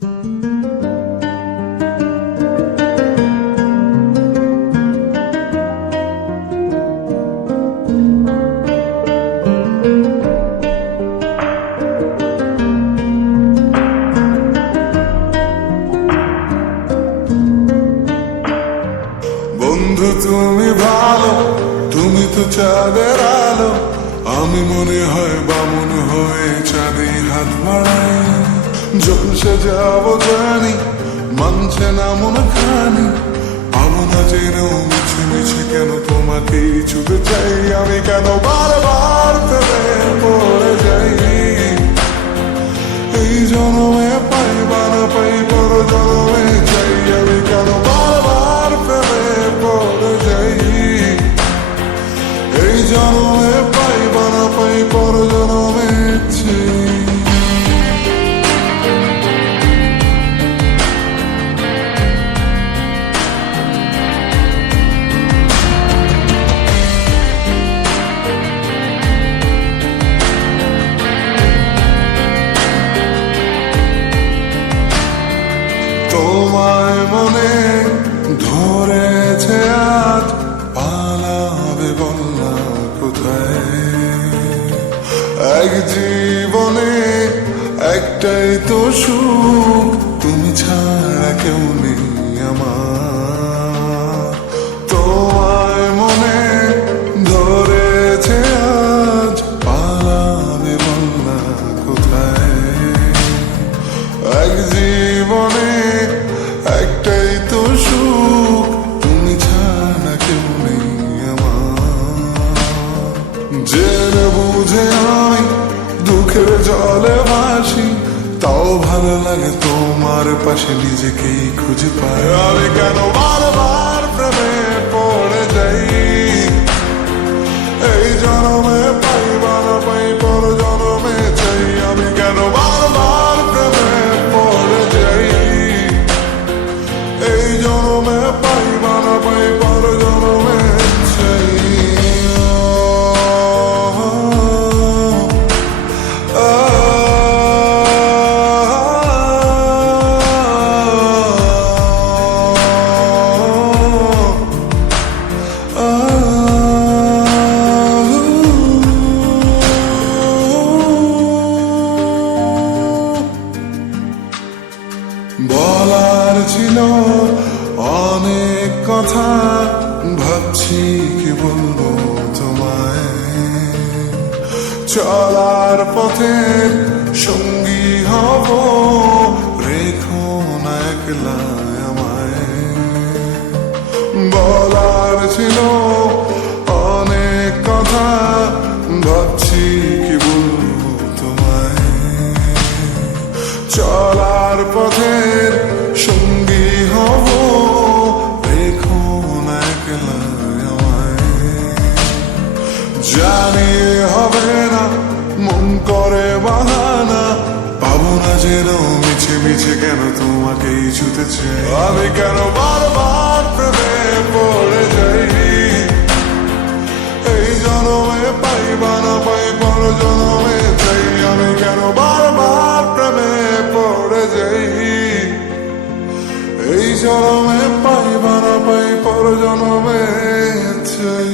বন্ধু তুমি ভালো, তুমি তো চাঁদের আলো। আমি মনে হয় বামুন হয়ে চাঁদে হাত বাড়াই। জলসে যাবো জানি, মানছে না মন খানি। পাবো না জেনেও মিছে মিছে কেন তোমাকে ছুতে চাই। আমি কেন বারবার প্রেমে পড়ে যাই। এই জন্মে পাই বা না পাই, পর জন্মে চাই। আমি কেন বারবার প্রেমে পড়ে যাই। এই জন্মে পাই বা না পাই, পর জন্মে চাই। তোমায় মনে ধরেছে আজ, পালাবে বলনা কোথায়। এক জীবনে একটাই তো সুখ, তুমি ছাড়া কেউ নেই আমার। তোমায় মনে ধরেছে আজ, পালাবে বলনা কোথায়। এক জীবনে একটাই তো সুখ, তুমি ছাড়া কেউ নেই আমার। জেনে বুঝে আমি দুঃখের জলে ভাসি, তাও ভালো লাগে তোমার পাশে নিজেকেই খুঁজে পাই। আমি কেন বারবার প্রেমে পড়ে যাই। এই জন্মে পাই বা না পাই, পর জন্মে চাই। আমি কেন বারবার প্রেমে পড়ে যাই। এই জন্মে পাই বা না পাই, পর জন্মে চাই। বলার ছিল অনেক কথা, ভাবছি কি বলবো তোমায়। চলার পথে সঙ্গী হব, রেখো না একলা আমায়। বলার ছিল অনেক কথা, ভাবছি কি বলবো তোমায়। চলার পথের সঙ্গী হব, রেখো না একলা আমায়। জানি হবে না, মন করে বাহানা। পাবো না যেন মিছে মিছে কেন তোমাকেই ছুতে চাই। আমি কেন বারবার প্রেমে পড়ে যাই। এই জন্মে পাই বা না পাই, পর জন্মে চাই। আমি কেন বারবার প্রেমে পড়ে যাই। এই জন্মে পাই বা না পাই, পর জন্মে চাই।